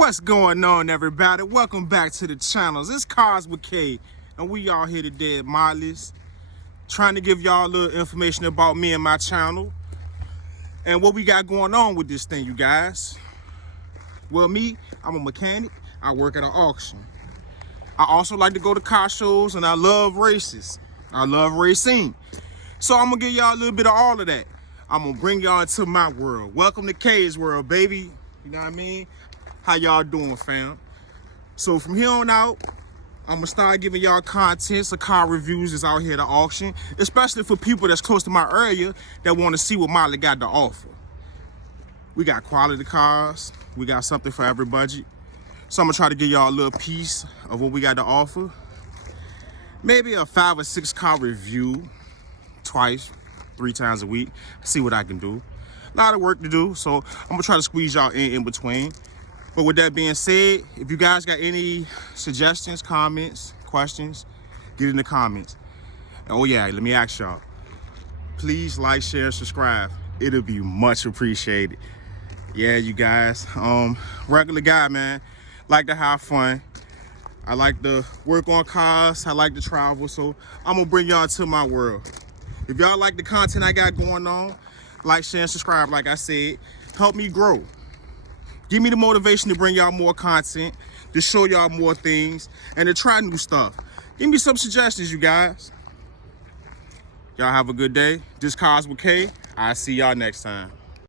What's going on, everybody? Welcome back to the channels. It's Cars with K, and we all here today at Miley's, trying to give y'all a little information about me and my channel and what we got going on with this thing, you guys. Well, me, I'm a mechanic. I work at an auction. I also like to go to car shows, and I love races. I love racing. So I'm gonna give y'all a little bit of all of that. I'm gonna bring y'all into my world. Welcome to K's world, baby. You know what I mean? How y'all doing, fam? So from here on out, I'm gonna start giving y'all content, so car reviews is out here at the auction, especially for people that's close to my area that want to see what Miley got to offer. We got quality cars. We got something for every budget. So I'm gonna try to give y'all a little piece of what we got to offer. Maybe a 5 or 6 car review twice, 3 times a week. See what I can do. A lot of work to do, so I'm gonna try to squeeze y'all in between. But with that being said, if you guys got any suggestions, comments, questions, get in the comments. Oh yeah, let me ask y'all. Please like, share, subscribe. It'll be much appreciated. Yeah, you guys. Regular guy, man. Like to have fun. I like to work on cars. I like to travel. So I'm gonna bring y'all to my world. If y'all like the content I got going on, like, share, and subscribe, like I said. Help me grow. Give me the motivation to bring y'all more content, to show y'all more things, and to try new stuff. Give me some suggestions, you guys. Y'all have a good day. This Cars with K. I'll see y'all next time.